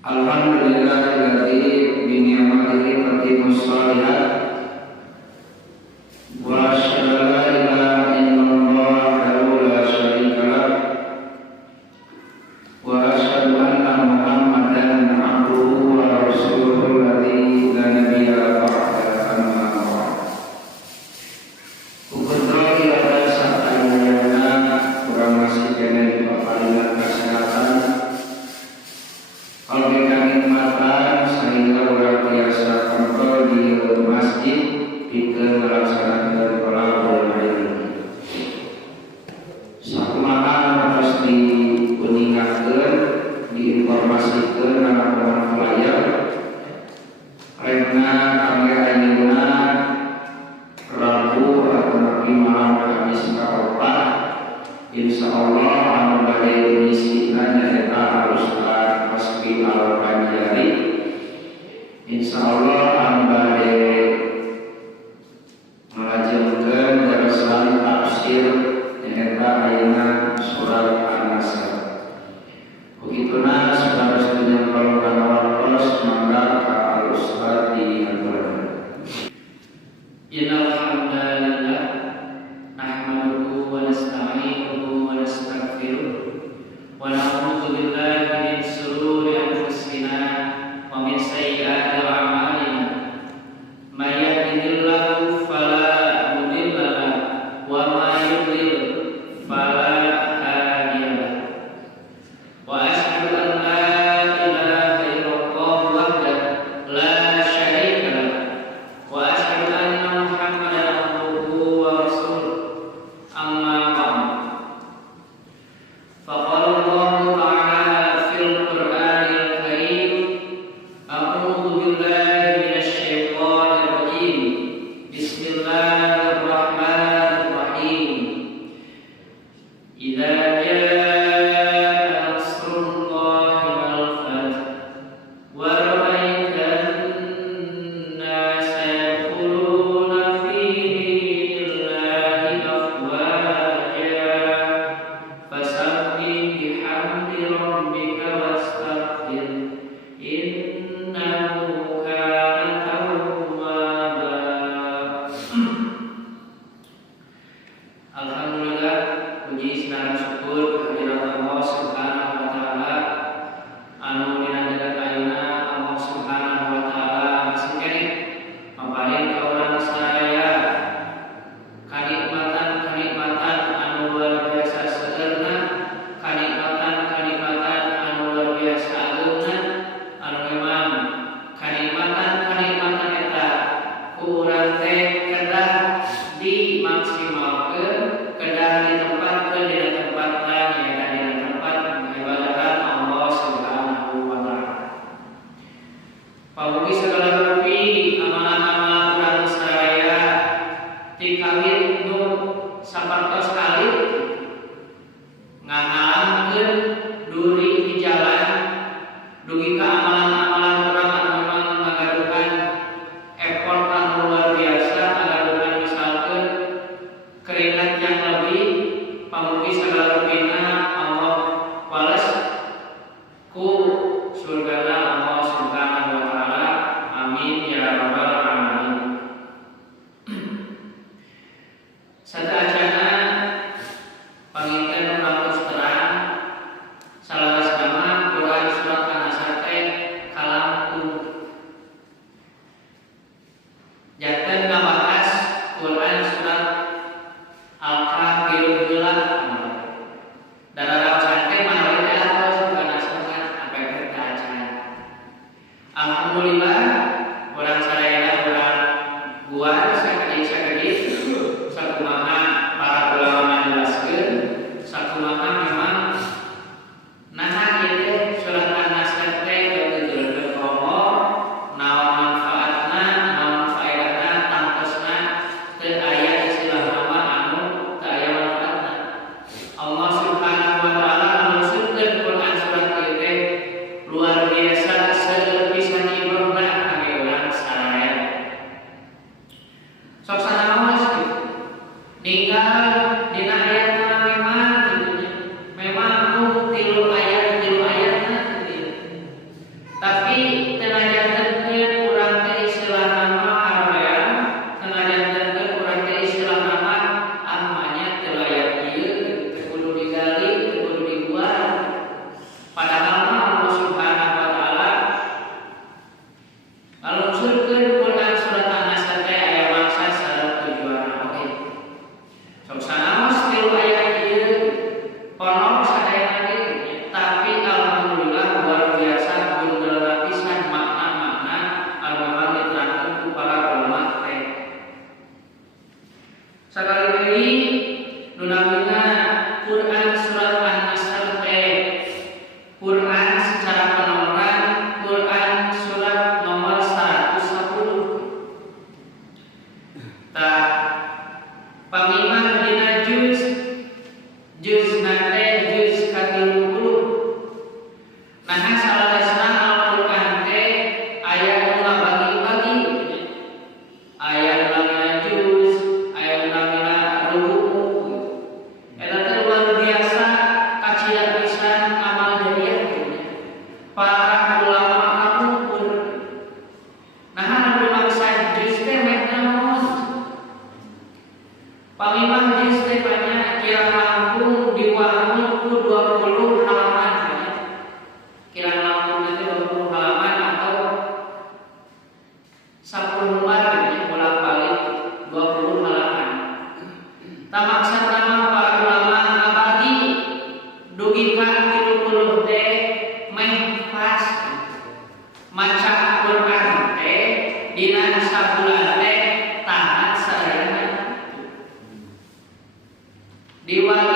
Alhamdulillahilladzi bi ni'matihi tatimmus shalihat wa asyhadu an la ilaha illallah wahdahu la syarika lah wa asyhadu anna Muhammadan abduhu wa rasuluhu alladzi la nabiyya ba'dahu amma ba'd. Kudrati ada sakayana kurang masih kena papalingan kesehatan kalau kenikmatan sehingga luar biasa kontrol di masjid kita melaksanakan pelabuhan ini. Sakumaha pasti diingatkan, diinformasikan anak-anak pelajar karena kami ayeuna Rabu atau Nabi malam Kamis kaopat insyaallah anu bade misikan nyaeta Ustaz Masfi Al-Banjari insyaallah anu bade melajengkeun darasan tafsir nyaeta ayeuna surat An-Nasr. Begituna saudara sedaya kalau kana waktos mangga ka Ustaz diaturkeun. Innal hamdalillah nahmaduhu wa nasta'inuhu wa nastaghfiruh wa na'udzu billahi min shururi anfusina wa min sayyiati a'malina may yahdihillahu fala mudilla lahu wa may yudlil fala hadiya lahu wa asyhadu an la ilaha illallah wahdahu la syarika lahu wa asyhadu anna Muhammadan abduhu wa rasuluh amma ba'd. Faqala Allah ta'ala fil Qur'anil Karim a'udzu billahi minasy syaithanir rajim bismillahirrahmanirrahim idza jaa nasrullahi wal fath wa ra'aitan nasa yadkhuluna fi dinillahi afwaja fasabbih bihamdi rabbika wastaghfir innahu kana tawwaba. Alhamdulillah, puji sinarang syukur kehadirat Allah Subhanahu wa taala anu dinandakan ayeuna Allah Subhanahu wa taala masih kene maparing ka urang sadaya kanikmatan anu luar biasa seueurna, kanikmatan anu luar biasa ageuna, anu memang kanikmatan eta ku urang teh kedah dimaksimalkeun, kedah ditempatkeun dina tempatna nyaeta dina tempat ibadahan Allah Subhanahu wa taala. Pamugi segala rupi amalan-amalan urang sadaya ti kawin nu sapartos kali ngahalankeun duri di jalan dugi ka amalan-amalan urang anu memang ngagaduhan effort anu luar biasa, ngagaduhan misalkeun keringat yang lebih. Pamugi segala rupina Allah wales ku surgana Allah Subhanahu wa taala. Amin ya rabbal alamin. Sadaajana pangingkeun urang terang salaras nama Quran surat An-Nasr teh kalangkung. Janten ngabahas Quran surat Al-Kafirun heula. Dararaosan teh manawi teh atos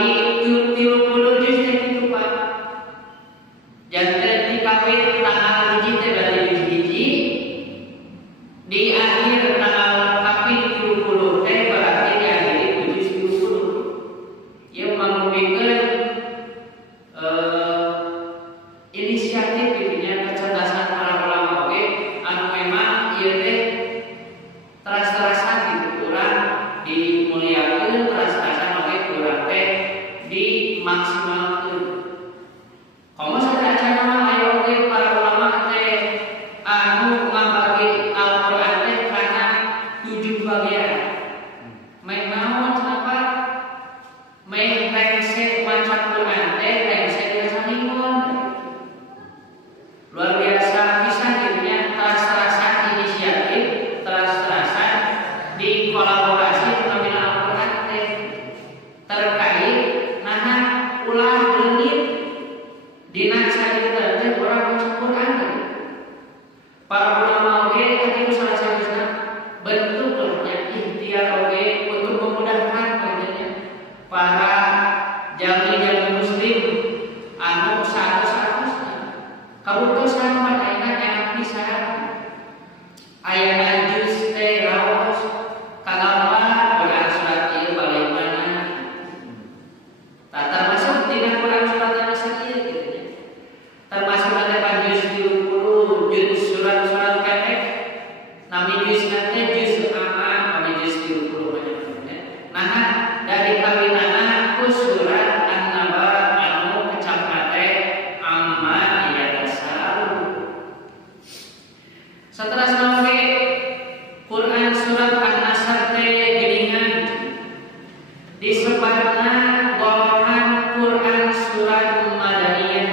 dibagi 30 juz teh kitu Pak. Janten dikawin tanggal hiji teh berarti hiji. Di akhir tanggal kaping 30 teh berarti diakhiri juz 30. Ieu mangrupikeun inisiatif didinya kecerdasan para ulama oge anu memang ieu teh teras-terasan gitu urang dimuliakeun, teras-terasan oge urang teh dimaksimalkeun. Komo sada acara mah aya oge para ulama teh anu ngabagi Al-Qur'an teh kana 7 bagian. Main naon cenah main rengse maca Qur'an teh rengse biasa ningon. Luar biasa pisan gitu nya, teras-terasan inisiatif, teras-terasan di kolaborasi pemina Al-Qur'an teh terkait nahan ulah leungit dina carita teh urang maca Qur'an. Para ulama oge anu salah sanesna bentuk lahnya ikhtiar oge untuk memudahkan kerjanya para jami-jami muslim anu satus-satusna kabutusan padaina enak pisan. Aya juz teh raos kagambar Quran surat ieu bagaimana. Tata masuk dina Quran surat An-Nisa ieu kitu nya. Termasuk ada juz 30 juz surat-surat pendek. Nami juz teh juz aman, nami juz 30 banyak. Nah, dari kawinana ku surat An-Naba anu kecapna teh amma yatasal. Setelah sampai Quran surat An-Nasr teh geuningan disebutna golongan Quran surat Madaniyah.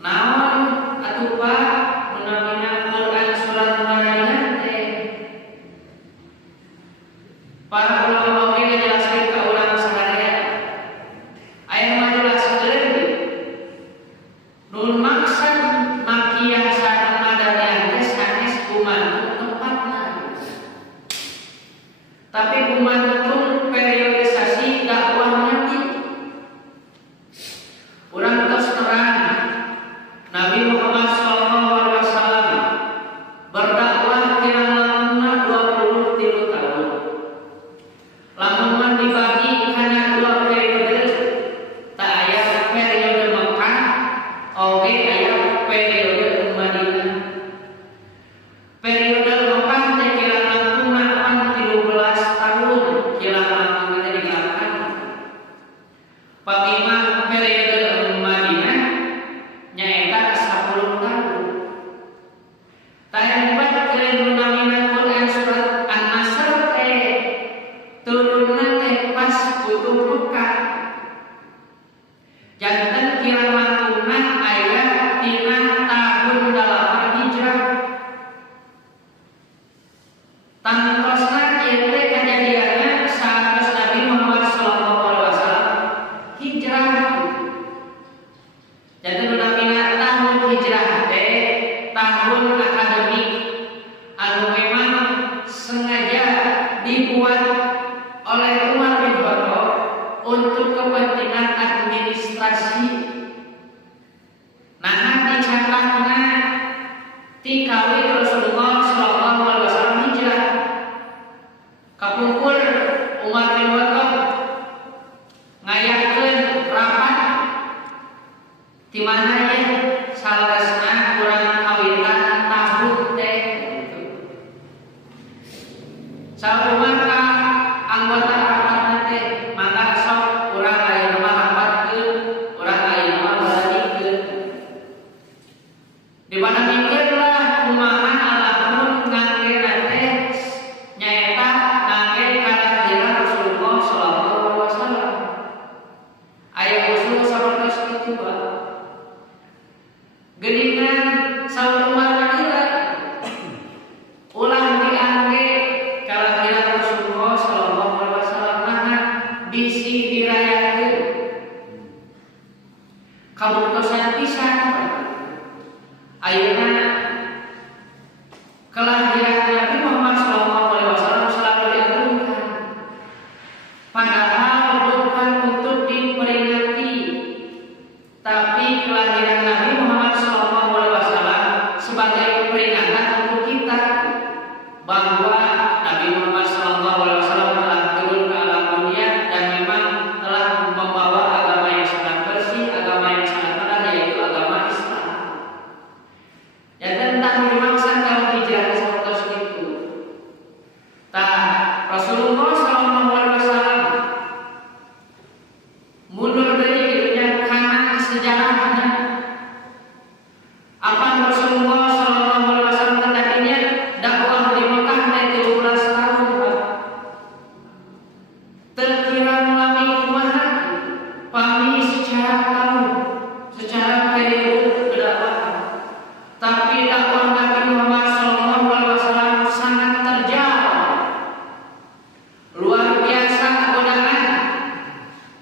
Naon atuh Pak menamina Quran surat Madaniyah teh? Para ulama oge ngajelaskeun ka urang sadaya. Aya ngajelaskeun nun maksud makiyah sareng Madaniyah teh sanes gumantung tempatna. Tapi gumantung periodisasi dakwah Nabi. Urang tos terang Nabi Muhammad SAW berdakwah kira-kira 23 tahun. Lamun dibagi kana 2 periode, tak aya periode Mekah, oge aya periode Madinah. Periode Mekah teh kira langkungna 13 tahun, kira langkung teh digalakan. Pamimah periode Madinah nyaeta 10 tahun. Tayang keun menamina Quran surat An-Nasr teh turunna teh pas butuh Mekah. Janten kira langkungna aya tina tahun 8 Hijrah. Tangtosna ieu teh kajadianna saat Nabi Muhammad SAW hijrah. Janten menamina tahun hijrah teh tahun akademik anu memang sengaja dibuat oleh Umar bin Khattab untuk kepentingan administrasi. Nah, dicatatna ti kawin Rasulullah SAW hijrah. Kapungkur Umar bin Khattab ngayakeun rapat di mana ya salaresna kurang kawitan tahun teh gitu. Saumar ka anggota rapatna teh mangga sok urang ayeuna mah rapatkeun, urang ayeuna mah baladikeun. Di mana mikir lah kumaha alahun ngangge teh nyaeta ngangge kalahiran Rasulullah SAW. Aya usul sapertos kitu Pak. Geuningan saur Umar lahir ulah diangge kalahiran Rasulullah SAW nah bisi dirayakeun. Kabuktosan pisan ayeuna kelahiran Nabi Muhammad SAW selalu diagungkan. Padahal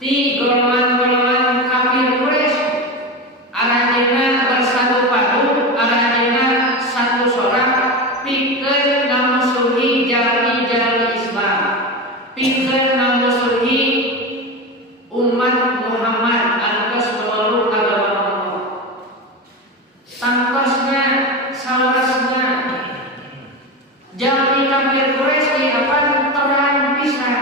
ti golongan-golongan kafir Quraisy aranjeunna bersatu padu, aranjeunna satu sorak pikeun ngamusuhi jami-jami Islam, pikeun ngamusuhi umat Muhammad anu geus memeluk agama Allah. Tangtosna sawarasna jami kafir Quraisy apa terang pisan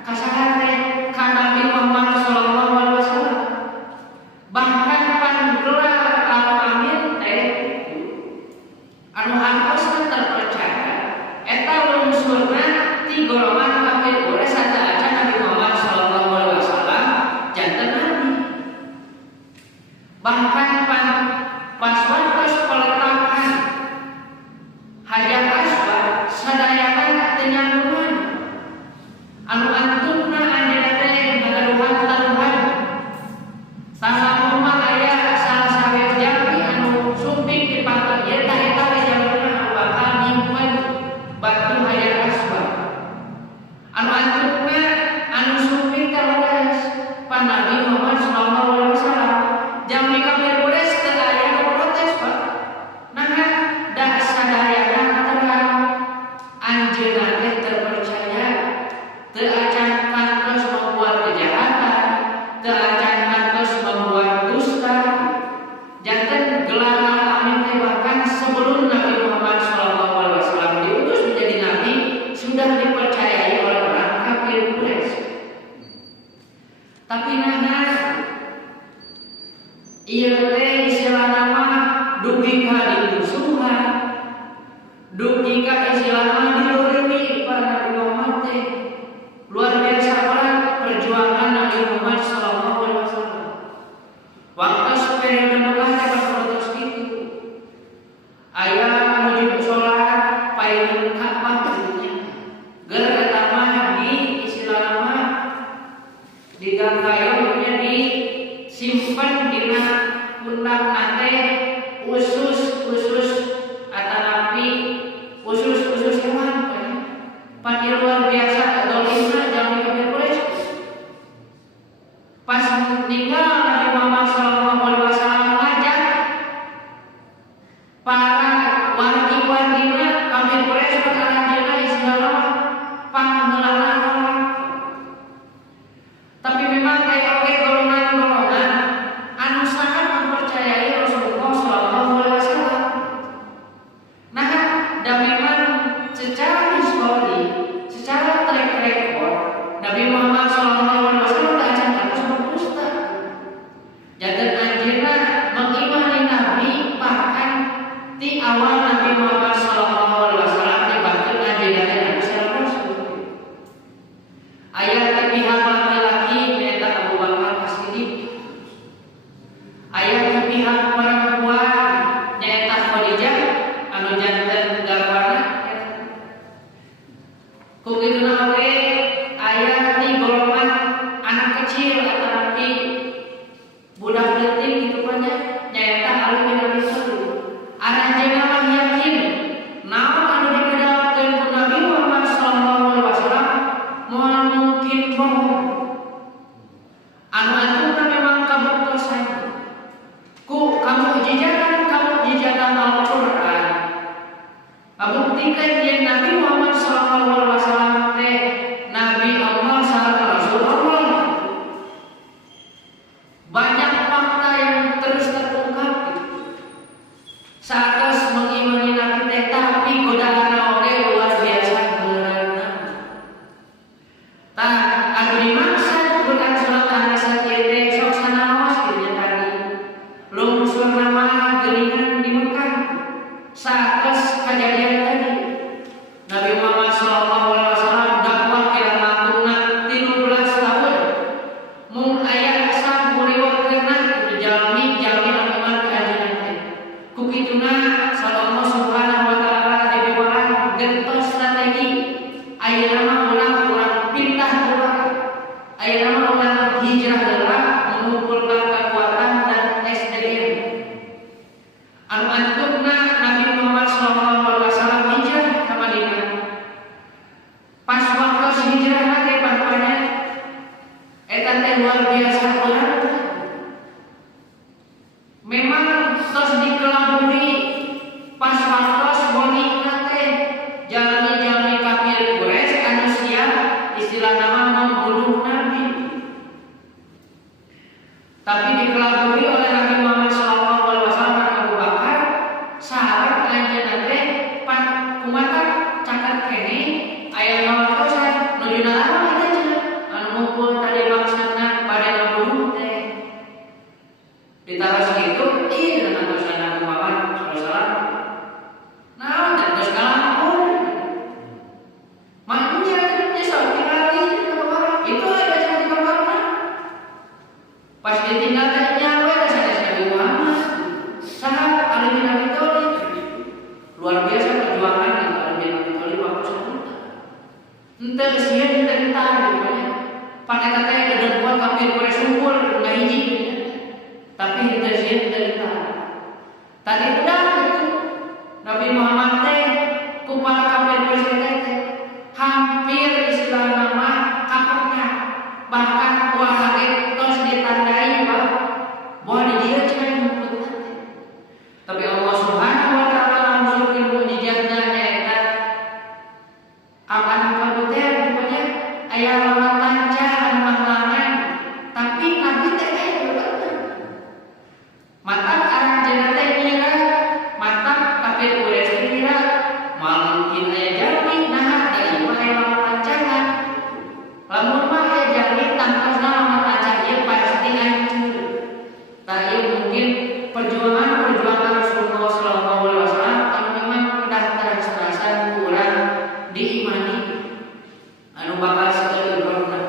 kasahare ka Nabi Muhammad sallallahu alaihi wasallam. Bahkan panggelar al-amin teh anu hartosna terpercaya eta lungsurna ti golongan kafir Quraisy sadaya Nabi Muhammad sallallahu alaihi wasallam janten nabi. Bahkan pas waktu peletakan Hajar Aswad sadayana teu nyambungan anu antumna anjeunna teh ngagaduhan taruhan salamuma aya salah sawer jami anu sumping di pantai ieu tah eta we jamina anu bakal nyimpen batu Hajar Aswad anu antumna anu sumping kawelas pan Nabi Muhammad sallallahu alaihi wasallam jami kafir Quraisy teu aya nu protes Pak. Nah da sadayana terang anjeunna teh terpercaya teu acan kantos membuat kejahatan, teu acan kantos membuat dusta. Janten gelar al-amin teh bahkan sebelum Nabi Muhammad sallallahu alaihi wasallam diutus menjadi nabi sudah dipercayai oleh orang kafir Quraisy. Tapi nah ieu teh istilahna mah dugi ka dimusuhan, dugi ka istilahna dileureumi para Nabi Muhammad teh. Luar biasa berat perjuangan Nabi Muhammad sallallahu alaihi wasallam. Waktu periode Mekah teh berprotes kitu. Aya menuju salat paeun Ka'bah dunya. Ger eta mah di istilahna mah digangkayon nya disimpen dina pundakna teh usus atanapi usus hewan pan luar biasa dolimna jami kafir Quraisy. Pas meninggal Nabi Muhammad sallallahu alaihi wasallam ngajak para wargi-wargina kafir Quraisy aranjeunna istilahna pangheulaan Allah. Tapi memang aya oge golongan-golongan anu sangat mempercayai Rasulullah sallallahu alaihi wasallam. Nah, dan memang secara histori, secara track record Nabi Muhammad sallallahu alaihi wasallam teh acan kantos berdusta. Janten anjeunna mengimani Nabi bahkan ti awal Nabi Muhammad sallallahu alaihi wasallam teh bahkan anjeunna teh Nabi sallallahu alaihi wasallam. Aya ti pihak laki-laki nyaeta Abu Bakar As-Siddiq. Aya ti pihak perempuan nyaeta Khadijah anu janten garwana. Kukituna we aya ti golongan anak kecil atanapi budak leutik kitu banyak nyaeta Ali bin Abi Thalib. Aranjeunna mah yakin naon anu dikedalkeun ku Nabi Muhammad sallallahu alaihi wasallam moal mungkin bohong. Anu antumna memang kabuktosan ku kamujizatan Al-Qur'an. Kabuktikan yen Nabi Muhammad sallallahu alaihi wasallam teh Nabi Allah sareng Rasul Allah. Banyak fakta yang terus terungkap saat mengimani Nabi teh tapi godaan oge luar biasa beratna. Tah anu dimaksud Quran surat An-Nisa teh sok sanaos kieu tadi. Lungsurna nama geuningan di Mekah saat kejadian tadi. Nabi Muhammad sallallahu alaihi wasallam dakwah kira mantuna 13 tahun. Mun aya samuriwatkeunna kitu jalmi anu iman ka anjeunna teh. Kukituna sallallahu subhanahu wa taala dibiwarang gentos strategi. Ayeuna mah urang pindah heula. Ayeuna mah urang hijrah heula mengumpulkan kekuatan dan SDM. Anu antumna Nabi Muhammad sallallahu alaihi wasallam hijrah ka Madinah. Pas waktu hijrah teh panpana eta teh luar biasa berat. Memang tos dikelabui pas waktos bonina teh jalmi-jalmi kafir Quraisy anu siap istilah nama membunuh Nabi. Tapi dikelabui oleh Nabi Muhammad SAW dan Abu Bakar sahabat anjeunna teh pan kumaha caket kene aya ngawartosan nuju naon eta cenah anu ngumpul tadi maksana pada ngabunuh teh ditaras gitu ieu cenah ngawartosan Nabi Muhammad SAW naon teh geus kalampur makanya teh sok tinggali itu ada di kamarna pas ditinggal teh nyawa teh sanes Nabi Muhammad sahabat Ali bin Abi Thalib luar biasa perjuangan yang Ali bin Abi Thalib waktu sebentar ente sieun ente entar pokoknya pada kata yang ada buat kafir Quraisy kumpul enggak hiji tapi ente sieun ente entar tadi udah gitu Nabi Muhammad teh ku para kafir Quraisy teh hampir istilah nama kapokna bahkan kuah lagi tos ditandai bahwa di dia cuma ngumpul nanti. Tapi Allah Subhanahu wa taala langsung mukjizatna nyaeta akan kabuteh pokoknya aya lawan tanca anu mahlangan tapi Nabi teh aya bener. Mata arah jenah teh ngira mata kafir Quraisy ngira mungkin aya jalmi nah da ieu aya lawan tancangan. Lamun mah aya jalmi tangkasna lawan tanca ieu pasti hancur. Tah ieu mungkin perjuangan Rasulullah sallallahu alaihi wasallam anu memang kedah terasa kurang diimani anu bakal saeueut urang.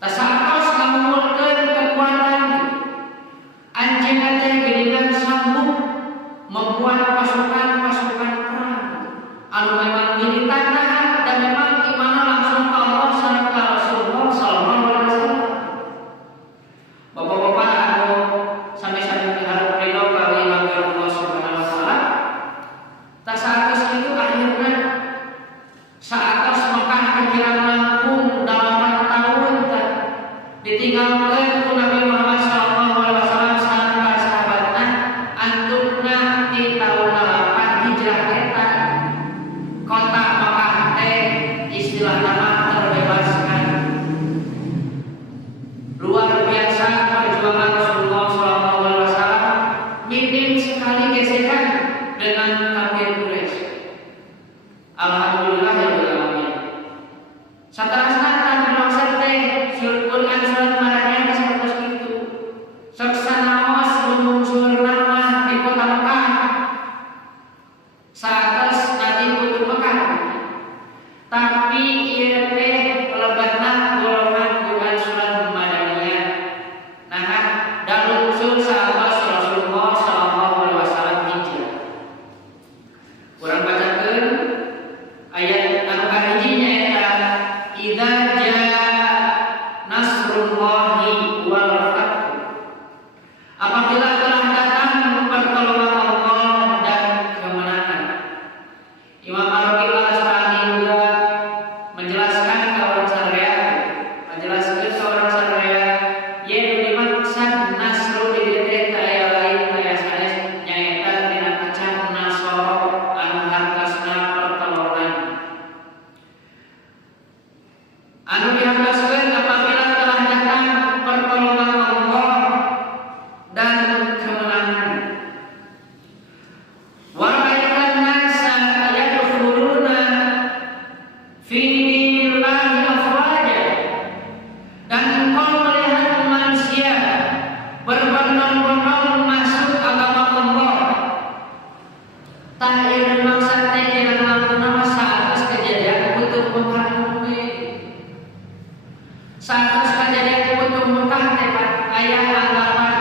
Tah satos ngamulkeun kekuatan anjeunna teh geuningan sanggup membuat pasukan-pasukan perang anu memang militan dan memang imanna langsung ka Allah sareng ka Rasulullah sallallahu alaihi wasallam. Bapak-bapak anu sami-sami diharap ridho ka Allah Subhanahu wa taala. Tak saat itu akhirnya saat Mekah kirang langkung 8 tahun ditinggalkan ku Nabi Muhammad sallallahu alaihi wasallam sareng para sahabatna antukna di tahun 8 Hijrah eta kota Mekah teh istilah nama terbebaskan. Luar biasa perjuangan Rasulullah SAW minim sekali gesekan dengan kafir Quraisy. Alhamdulillah ya alamin. Saterasna tan maksud teh Quran surat Maryam sapertos kitu. Saksanaos lungsurna mah di kota Mekah. Saeus nanti kudu Mekah. Tapi ieu teh lebatna golongan Quran surat Madaniyah. Nah, dalem usul sahabat Rasulullah sallallahu alaihi wasallam hijrah. Urang bacakeun ayat anu kahiji nyaeta idza jaa nasrullahi wal fath. Apabila telah datang pertolongan Allah dan kemenangan. Imam Al-Raghib Al-Asfahani juga menjelaskan ke orang Syariah, yaitu dimaksud nasru di dieu teh aya lain aya sanes nyaeta dina kecap nasoro anu hartosna pertolongan. Anu dihartoskeun apabila telah datang pertolongan Allah dan kemenangan. Wa ra'aitan nasa yadkhuluna fi dinillahi afwaja. Dan engkau melihat manusia berbondong-bondong masuk agama Allah. Tak ieu maksud teh kirang langkungna saat kejadian butuh Mekah we. Saat kejadian butuh Mekah teh aya anggapan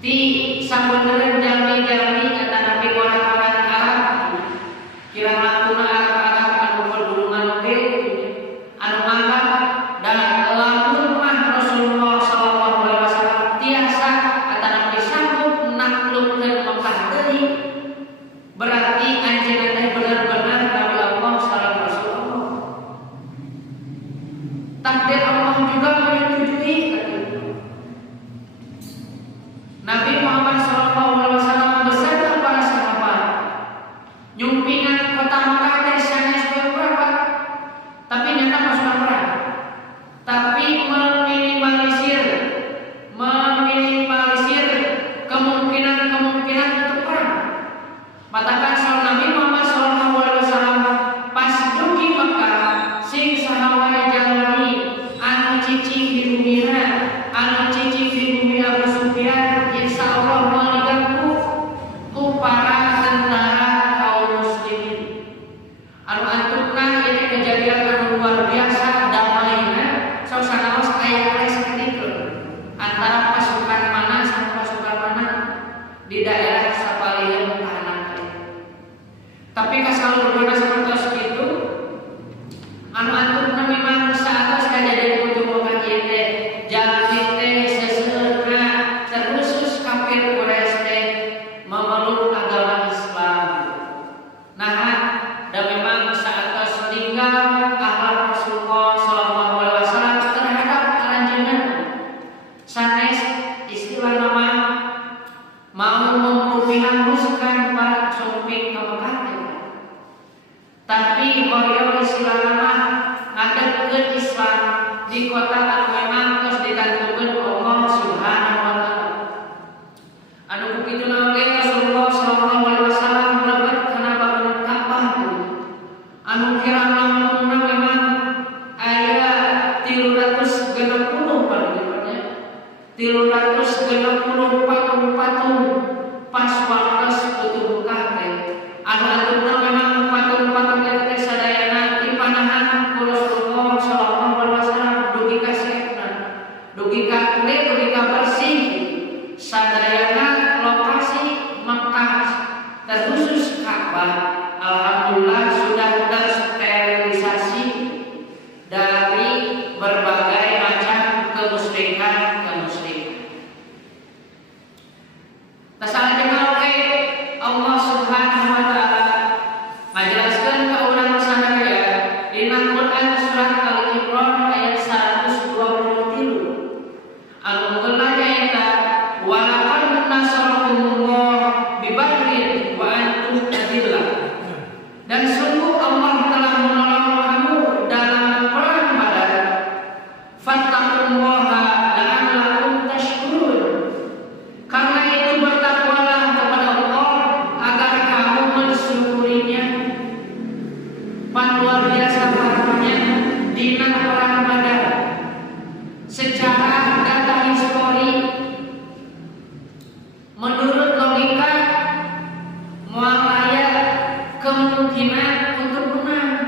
ti sabeneurna jalmi-jalmi eta nabi orang-orang Arab kirang langkungna Arab-Arab anu pergulungan oge anu mangkat dan lamun mah Rasulullah sallallahu alaihi wasallam tiasa eta nabi sanggup naklukkeun Mekah deui berarti anjeunna teh bener-bener nabi Allah sallallahu Takdir Allah juga menyetujui Nabi Muhammad SAW beserta para sahabat nyumpingan kota Mekah dari sana sebagai berapa? Tapi nyata pasukan perang. Tapi meminimalisir kemungkinan untuk perang. Matakan soal Nabi Muhammad SAW pas dugi Mekah sing sahawai jalani anu cicing di bumina anu cicing di bumi Abu Sufyan insya Allah mengganggu ku para tentara kaum muslimin anu antukna ini kejadian anu luar biasa damainya suasana os kayak seketika antara pasukan mana sama pasukan mana di daerah sapalian tahanan kali. Tapi kalau berbeda seperti itu anu antukna memang saat kejadian untuk makan ini jangan teh seserna terkhusus kafir Quraisy teh memeluk agama Islam. Nah, dan memang saat tinggal akhlak Rasulullah SAW terhadap aranjeunna sanes istilah nama mau memperhanguskan para sumping ke Mekah tapi hoyong istilah nama ngadepkeun Islam di kota anu memang terus ditantukeun Allah Subhanahu wa taala. Anu kitu oge Rasulullah SAW mlebet kana bangunan Ka'bah anu kirang langkungna memang aya 360 palingnya 360 patung pas waktos putuh Mekah teh anu atupna memang patung-patung teh sadayana dipanahan ku Rasulullah SAW dugi ka sehna dugi ka bersih sadayana lokasi Mekah terkhusus Ka'bah alhamdulillah sudah tersterilisasi dari berbagai macam kemusyrikan. Nah, salah kalau Allah Subhanahu wa taala menjelaskan ke orang sadaya di Al-Qur'an surat Al-Imran ayat 123. Al-Qur'an ayat wa laqad nasarakumullah bi badrin wa antum adillah. Dan sungguh Allah telah menolong kamu dalam perang Badar. Fattaqullaha la'allakum tashkurun. Karena itu bertakwalah kepada Allah agar kamu mensyukurinya. Pan luar biasa pahalanya dina perang Badar. Secara data histori menurut logika moal aya kemungkinan untuk menang.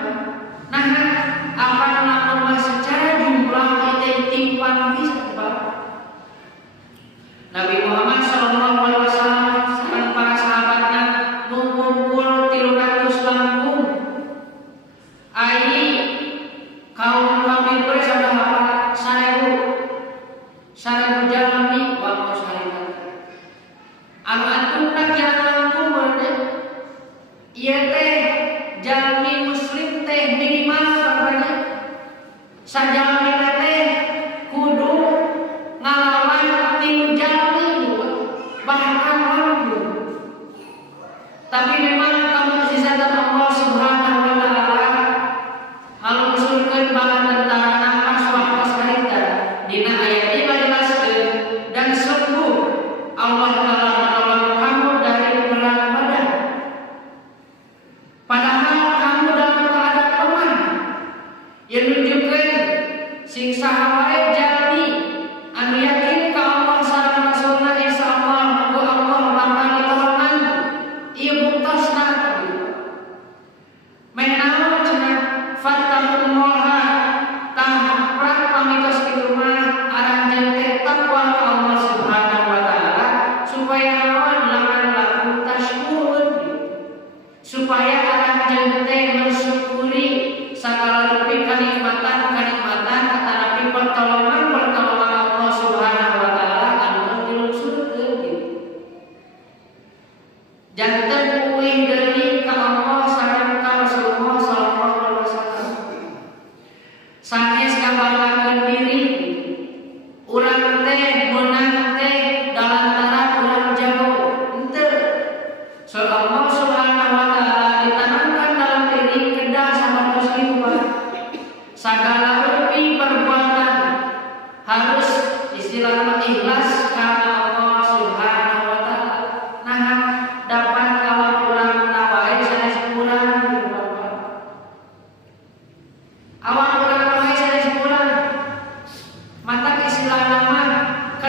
Nah, apa namun secara jumlah identik bisa Nabi Muhammad SAW dan para sahabatnya mengumpul 300 langkung. Ai kaum kafir Quraisy sahabat 1000 jalmi waktu sahabat. Anu antuna kira langkung bener. Ieu teh jalmi muslim teh minimal berapa? Sajalmi teh kudu ngalawan 3 jalmi bahkan mampu. Tapi memang kamu sisa Allah Subhanahu wa taala ngalusurkeun bala tentara nafas waktu sarita dina ayat 15 dan sungguh Allah telah menolong kamu dari perang Badar. Padahal kamu dalam keadaan lemah. Yang menunjukkan sing sahawae jalmi anu yakin ka Allah sareng Rasulna insyaallah ku Allah bakal ditolongan ieu buktasna menawa cenah fattaqullaha tahaprak pamitos kitu mah aranjeun teh takwa ka Allah Subhanahu wa taala supaya naon la'allakum tashkurun supaya aranjeun teh mensyukuri sagala rupi kanikmatan atanapi pertolongan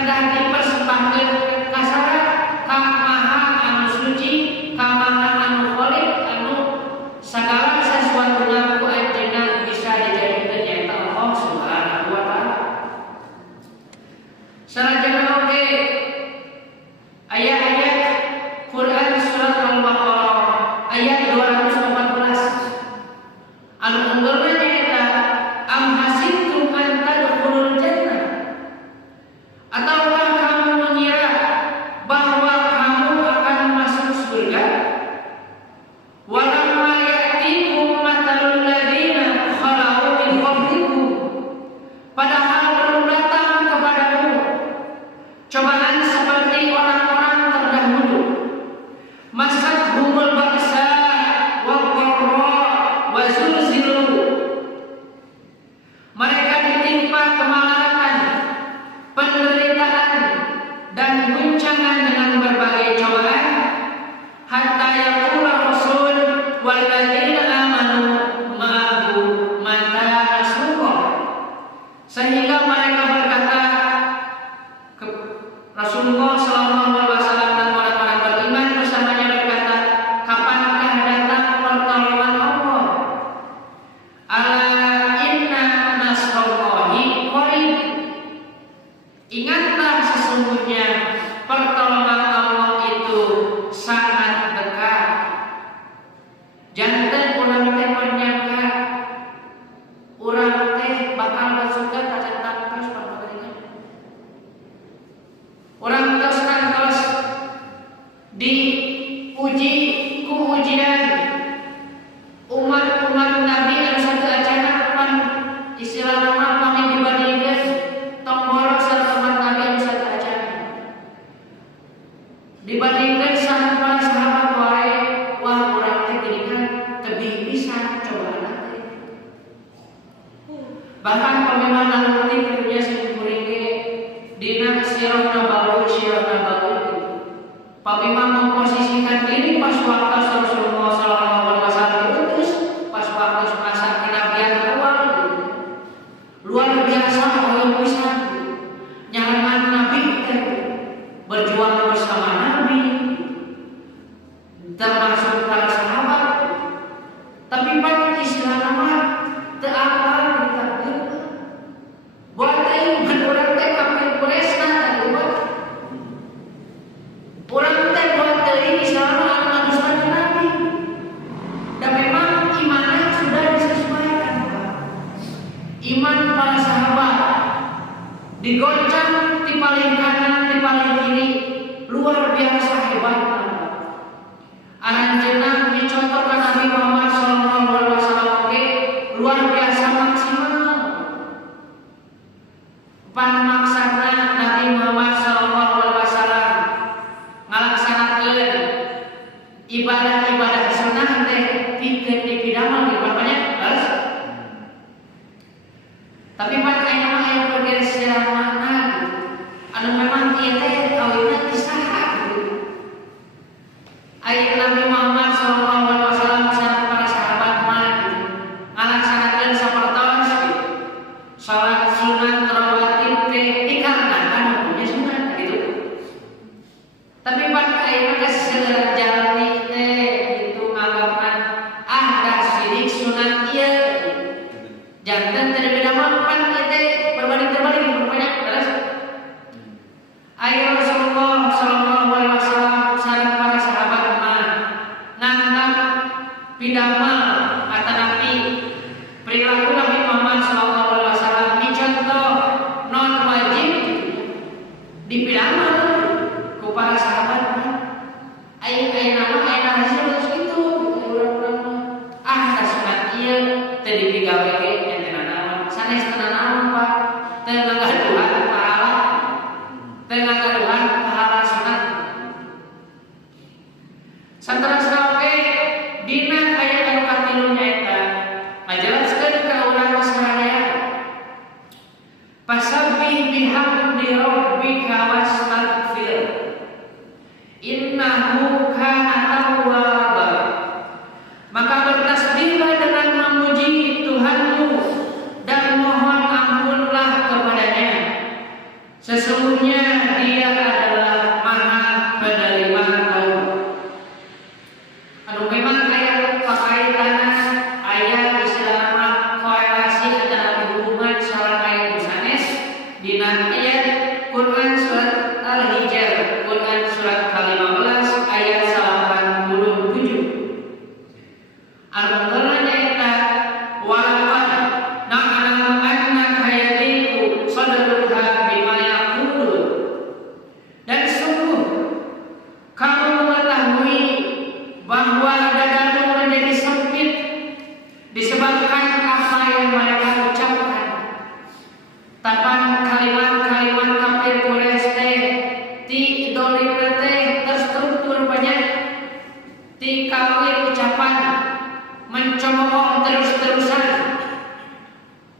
kedah dipersembahkeun ka sara ka Maha anu suci ka Maha anu Khaliq anu sagala sesuatuna ku anjeunna bisa dijadikeun nyaeta Allah Subhanahu wa taala. Salajengna oge ayat-ayat Quran surat Al-Baqarah ayat 214 anu unggulna nyaeta am hasibtum an tadkhulul jannah, ataukah kamu mengira bahwa kamu akan masuk surga? Walamma ya'tikum mathalul ladzina khalau min qablikum, padahal belum datang kepadamu cobaan seperti orang-orang terdahulu. Masathumul ba'sa wad-dharra wa zulzilu, mereka ditimpa kemalatan, penderitaan dan guncangan dengan berbagai cobaan, hatta yaqula rasul wal ladzina amanu ma'ahu mata nasrullah, sehingga mereka berkata ke Rasulullah sallallahu alaihi wasallam dan orang-orang beriman bersamanya berkata, kapankah datang pertolongan Allah? Ala inna nasrullahi qarib, ingatlah sesungguhnya pertolongan Allah itu sangat dekat. Janten urang teh menyangka urang teh bakal masuk ke kacantan terus pangkalingan. Urang tos kantos diuji ku ujian umat-umat Nabi anu satu acana pan istilah nama pami dibandingkeun tong boros sareng umat Nabi anu satu acana. Dibandingkeun sareng para sahabat wae, wah urang teh geuningan tebih pisan cobaan teh. Bahkan pamimah nanti kirunya sing kuring ge dina sirah nabawi pamimah memposisikan diri pas waktu Rasulullah sallallahu alaihi wasallam diutus, pas waktu masa kenabian awal luar biasa oleh pisan nyaman Nabi teh berjuang bersama Nabi termasuk para sahabat, tapi pan istilah nama teu apal ditakdir buat teh urang teh kapil Quraisy tadi buat urang teh buat teh istilah nama manusia Nabi, dan memang imannya sudah disesuaikan. Iman para sahabat digoncang di paling kanan di paling kiri luar biasa hebatnya. Aranjeunna dicontohkan Nabi Muhammad sallallahu alaihi wasallam oge luar biasa maksimal. Pan maksana Nabi Muhammad sallallahu alaihi wasallam ngalaksanakeun ibadah-ibadah sunnah teh pikeun dipidamel di banyak geus. Tapi pan aya mah aya pergeseran makna gitu. Anu memang ieu teh kawinna ti saha gitu. Aya Nabi Muhammad sallallahu alaihi wasallam sareng para sahabat mah gitu. Ngalaksanakeun sapertos gitu. Salat sunat rawatib teh dikarenakan hukumnya sunat gitu. Tapi pan aya geus segera jalani teh gitu nganggapan dah sirik sunat ieu. Janten teh beda pan ieu teh berbanding-terbalik banyak terus. Aya Rasulullah sallallahu alaihi wasallam sareng para sahabat mah nganggap pidamel kata Nabi perilaku Nabi Muhammad sallallahu alaihi wasallam dicontoh non wajib dipidamel ku para sahabat mah. Aya nama aya hasil terus kitu urang-urang dah sunat ieu teu dipigawe ge enten naon sanes teu naon Pak teu ngagaduhan pahala teu ngagaduhan pahala sunat. Santerasna oge dina ayat anu katilu nyaeta ngajelaskeun ka urang sadaya fasabbih bihamdi rabbika wastaghfir innahu kana tawwaba, maka bertasbihlah dengan memuji Tuhanmu dan mohon ampunlah kepadanya, sesungguhnya dina ayat Quran surat Al-Hijr, Quran surat ke-15 ayat 87. Al-Qur'annya eta walaqad na'lamu annaka yadiku sadruha bima yaqulun. Dan sungguh kamu mengetahui bahwa dadamu menjadi sempit disebabkan apa yang mereka ucapkan. Tapan kalimat-kalimat kafir Quraisy teh ti idolina teh terstruktur banyak, ti kawin ucapan mencemooh terus-terusan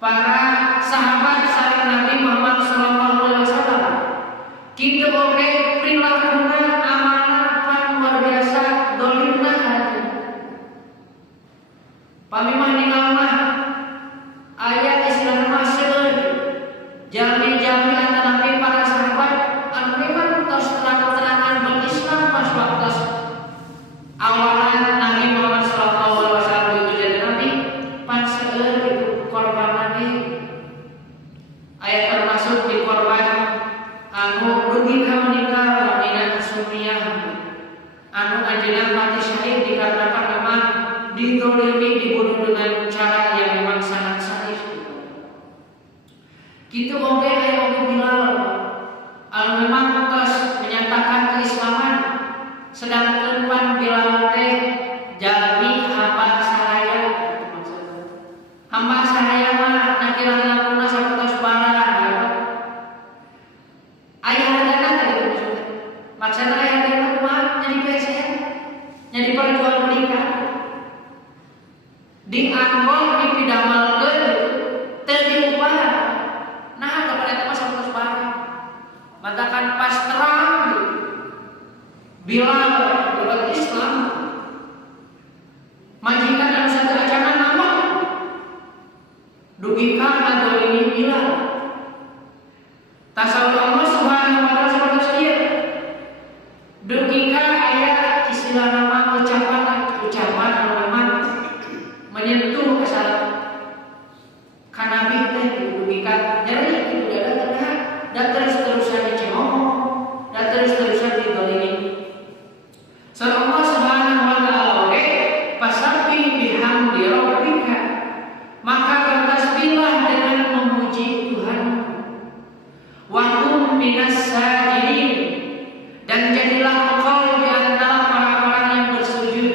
para sahabat sareng Nabi Muhammad SAW. Kitu oge prilakuna amanah luar biasa dolimna hati. Pamimah ninggal mah aya istilah mah seueun jami-jami antara Nabi para sahabat anu memang tos terang-terangan berislam pas waktu awalan Nabi Muhammad SAW itu jadi Nabi pan seueur itu korban Nabi. Aya termasuk di korban anu rugi ka meninggal lamina sunniyah anu ajeuna mati syahid dikarenakan memang didolimi dibunuh dengan cara yang memang sangat sadis. Kitu oge aya oge Bilal anu memang tos menyatakan keislaman, sedangkan pan Bilal teh jalmi hamba sahaya. Hamba sahaya mah nakira kuna sapertos barang. Aya hargana tadi maksudnya. Maksudna aya hargana kumaha jadi PSN, jadi perjualbelikan. Dianggol dipidamalkeun teu diupah. Nah, kepada eta mah sapertos barang. Matakan pas terang Bilal berat Islam majikan anu saderajana nama dugi ka ngadolimi Bilal. Tasawuf Allah Subhanahu wa taala sapertos ieu. Dugi ka aya istilah nama ucapan anu memang menyentuh kesalahan kanabi teh dugi ka nyeri kitu dada dan terus-terusan dicemooh dan terus-terusan didolimi. Sareng Allah Subhanahu wa taala oge fasabbih bihamdi rabbika, maka bertasbihlah dengan memuji Tuhanmu. Wa kum minas sajidin, dan jadilah engkau di antara orang-orang yang bersujud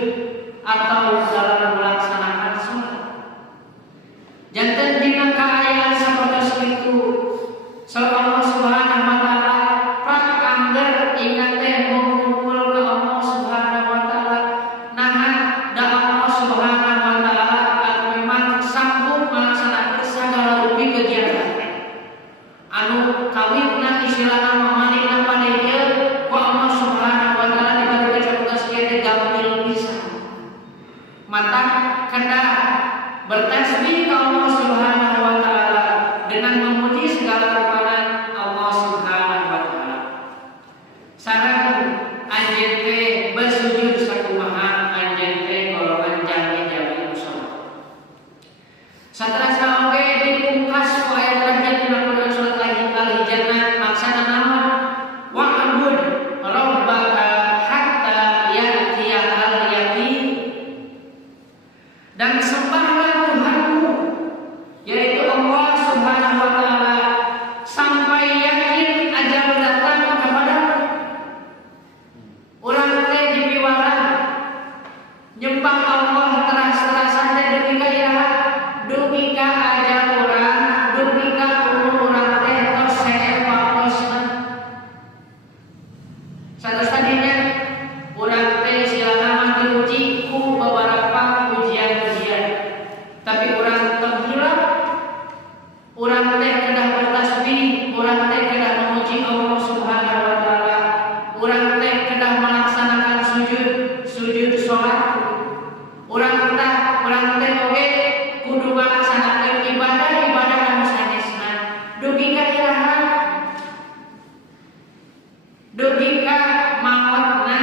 atau dalam melaksanakan salat. Janten dina kaayaan sapertos kitu sareng Allah Subhanahu wa taala pak angger ingat teh ngumpul ka Allah Subhanahu wa taala. Nah, da Allah Subhanahu wa taala anu memang sanggup melaksanakan segala rupi kegiatan. Anu kawitna istilahna mamalina pada ieu ku Allah Subhanahu wa taala dibagi sapertos kieu teh gampil pisan. Mata kena bertasbih ka Allah Subhanahu wa taala dengan memuji segala rupanan Allah Subhanahu wa taala. Sareng anjeun teh bersujud sakumaha anjeun teh golongan jami-jami salat. Saterasna oge dipungkas ku ayat terakhir dina Quran surat Al-Hijr maksana naon? Wa'bud rabbaka hatta ya'tiyakal yaqin. Dan sembahlah Tuhanmu, yaitu Allah Subhanahu wa taala, sampai yakin ajal datang kepadamu. Urang teh dipiwaran nyembah Allah teras-terasan teh dugi ka iraha, dugi ka ajal urang, dugi ka umur urang teh tos seueur paposna. Sanes tadinya urang teh silana mah diuji ku beberapa ujian-ujian. Tapi urang teu hilap, urang teh kedah bertasbih, urang teh kedah memuji Allah Subhanahu wa taala, urang teh kedah melaksanakan sujud salat. Urang teh oge kudu melaksanakan ibadah-ibadah anu sanesna. Dugi ka iraha, dugi ka maotna,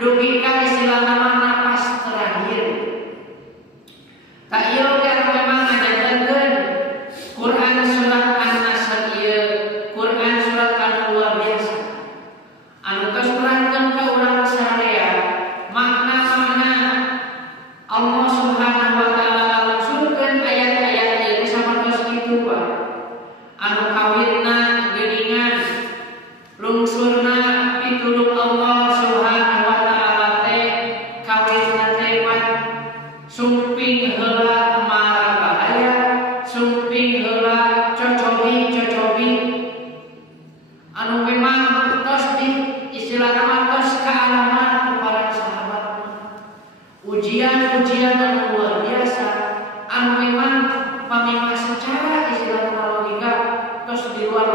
dugi ka istilah nama napas terakhir. Tak ieu kan memang ngajakeun Quran surat An-Nasr ieu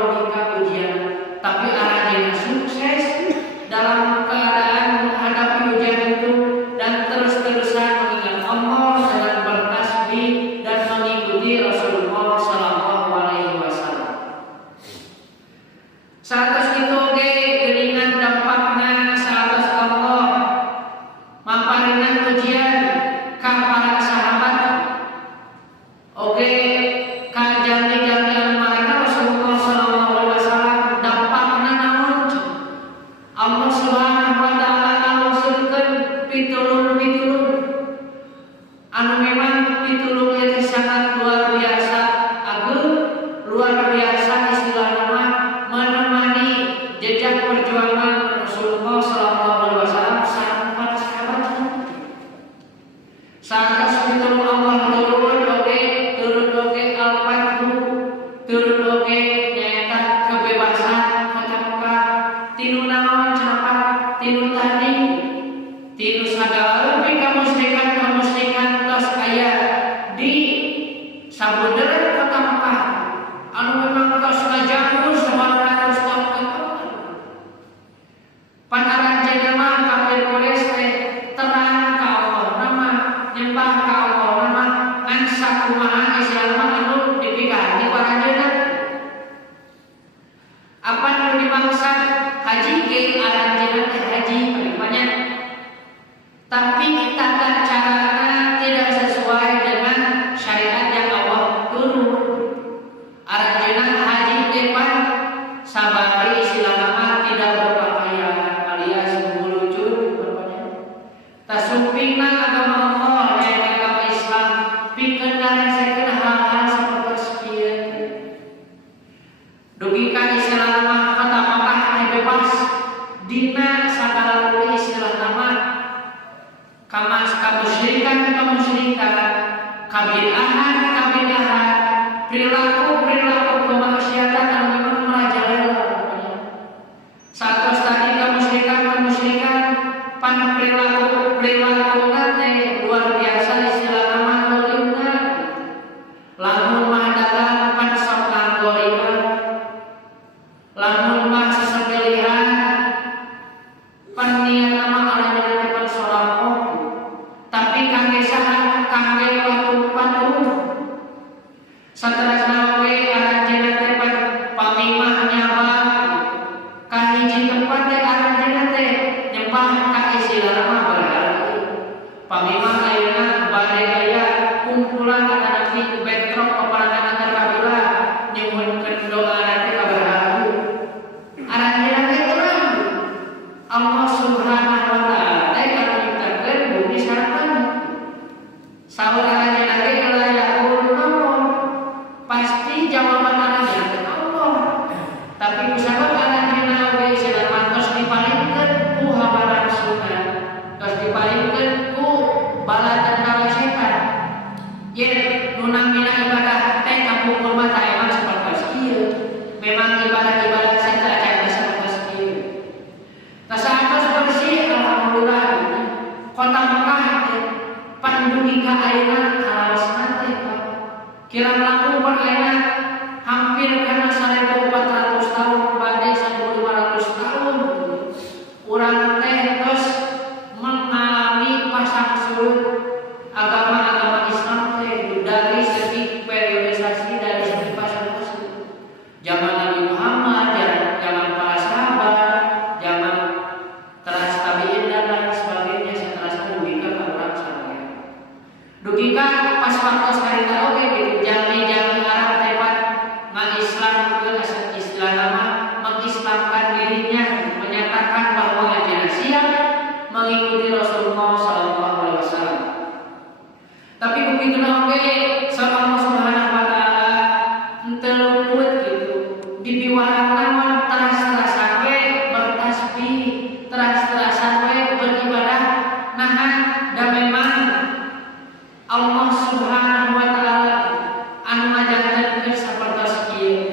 logika ujian, tapi arahnya sukses dalam keadaan menghadapi ujian itu dan terus-terusan mengingat Allah dengan bertasbih dan mengikuti Rasulullah Sallallahu Alaihi Wasallam. Saat itu geningan dampakna sahabat Allah mamparinan ujian ka para sahabat. Oke, ka janji-janji anu mereka Rasulullah Sallallahu Alaihi Wasallam dampakna naon? Allah Subhanahu Wa Taala ngalusurkeun pitulung-pitulung anu memang pitulung itu sangat luar biasa, agung luar biasa istilahna mah menemani jejak perjuangan Rasulullah Sallallahu Alaihi Wasallam sareng para sahabat. Saat pitulung Allah turun oge al-fathu, turun oge nyaeta kebebasan kota Mekah tinu naon cenah tinu tadi tinu sagala leuwih kamusyrikan tos aya di sabeudeureuh kota Mekah anu memang tos ngajanggur 900 tahun ke depan. Panaranjeuna mah kafir Quraisy teh terang ka Allah nama nyembah ka Allah nama ngan sakumaha Islam anu dipikahan di paranjeuna. Apa nu dimaksud haji ge aranjeuna teh haji parimanya. Tapi tata carana tidak sesuai dengan syariat yang Allah turun. Aranjeuna haji teh pan sabari istilahna tidak berpakaian alias mulucur berpakaian. Tasupina agama Allah dan agama Islam pikeun ngaresekeun hal-hal sapertos kieu. Dugi ka istilahna kota Makkah teh bebas dina sagala leuwih istilahna mah kamusyrikan kabid'ahan perilaku kemaksiatan anu memang merajalela. Satos tadi kemusyrikan pan perilaku teh luar biasa istilahna mah dolimna. Lamun mah dagang pan sok ngagoliman, lamun mah sesembelihan pan niatna mah aranjeuna teh pan sholawat. Tapi kangge saha? Kangge patuh. Saterasna we aranjeuna teh pamimah nyabang ka hiji tempat teh aranjeuna teh nyembah ka istilahna mah berhala. Pamimah ayeuna bade aya kumpulan kana di bentrok peperangan antar kabilah nyuhunkeun doa teh ka berhala. Aranjeuna teh terang Allah Subhanahu Wa Taala teh kana nyiptakeun bumi sareng langit. Saur aranjeuna teh layak naon? Pasti jawaban aranjeuna teh Allah. Tapi kusabab aranjeuna we sedang mantos dipalingkeun ku habaran sunnah, tos dipalingkeun ku bala tentara setan. Yen nu namina ibadah teh kapungkur mah tah emang sapertos kieu. Memang ibadah-ibadah setan acan sapertos kieu. Tah satos bersih alhamdulillah. Kota Mekah teh pandugi ka ayeuna kalaosna teh kirang langkung pun ayeuna hampir kana 1400 tahun bade 1500 tahun. Urang teh tos mengalami pasang surut agama-agama Islam teh dari segi periodisasi, dari segi pasang surut. Zaman Nabi Muhammad, zaman para sahabat, zaman teras tabi'in dan lain sebagainya seterusnya dugi ka urang sadaya. Dugi ka pas waktu harita oge gitu janji-janji Arab tepat mengislamkeun istilah nama mengislamkan dirinya, menyatakan bahwa ajaran siap mengikuti Rasulullah Sallallahu Alaihi Wasallam. Tapi begitu oge Allah Subhanahu Wa Taala henteu luput gitu dibiwarang naon teras-terasan we bertasbih, teras-terasan we beribadah nahan dan memang Allah Subhanahu Wa Taala anu ngajantankeun sapertos kieu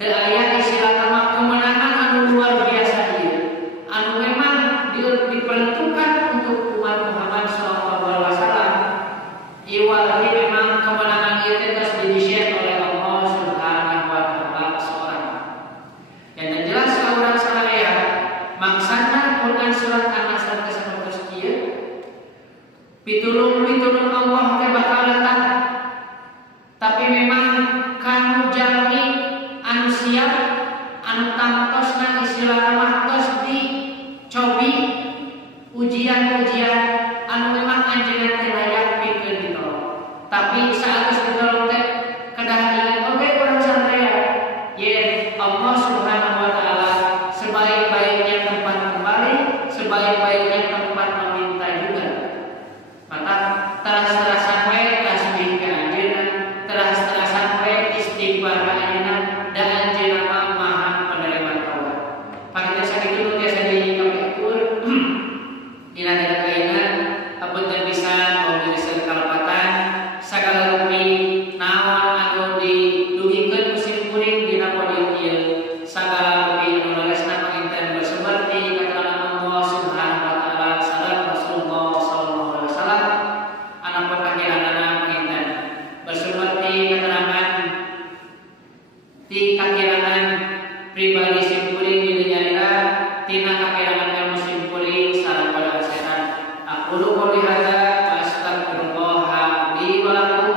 teu aya istilah nama kemenangan anu luar biasa ieu anu memang diperuntukkan untuk umat Muhammad sallallahu alaihi wasallam. Ieu memang kemenangan ieu teh geus didesain oleh Allah Subhanahu Wa Taala seorang. pitulung Allah teh bakal datang. Tapi memang kanu jalmi anu siap anu tangtosna istilahna mah tos dicobi ujian-ujian anu memang anjeunna teh layak pikeun ditolong. Tapi saat ditolong teh kedah ingat oge urang santai ya Allah Subhanahu wa taala sebaik-baiknya tempat kembali, sebaik-baiknya tempat meminta juga. Maka teras-terasan we tasbih ka anjeunna, teras-terasan we istighfar ka anjeunna, da anjeunna mah maha penerima taubat. Pangita sakitu tiasa dikapiatur dina kainan apunten pisan mugi diseur kalepatan sagala rupi naon anu didugikeun musim kuring dina podium ieu sagala rupi anu leresna panginten bersumber ti keterangan Allah Subhanahu wa taala salam Rasulullah sallallahu alaihi wasallam anapun kakiranana panginten bersumber ti keterangan ti kakirangan pribadi simkuring di dunia tina kakirangan ilmu simkuring sareng pada setan. Aqulu qouli hadza wa astaghfirullah li wa lakum.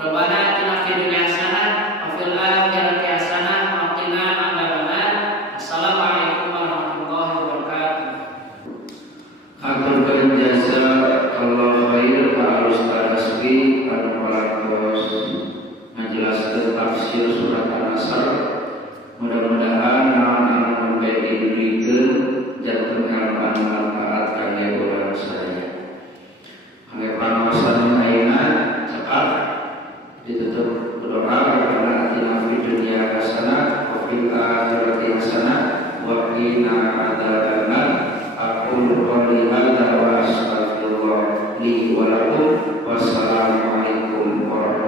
Rabbana atina fid dunya hasanah wa fil akhirati hasanah wa qina adzabannar. Assalamualaikum warahmatullahi wabarakatuh. Aturkeun jasa Allah khair ka Ustaz Asfi anu malantos ngajelaskeun tafsir surat An-Nasr. Mudah-mudahan naon anu diberikeun jantung ilmu manfaat kangge urang sadaya. Kangge panosan ayeuna cekap ditutup doa karena atina fid dunya hasanah wa fil akhirati hasanah wa qina adzabannar. Aqulu qouli hadza wa astaghfirullah li wa lakum. Wassalamualaikum warahmatullahi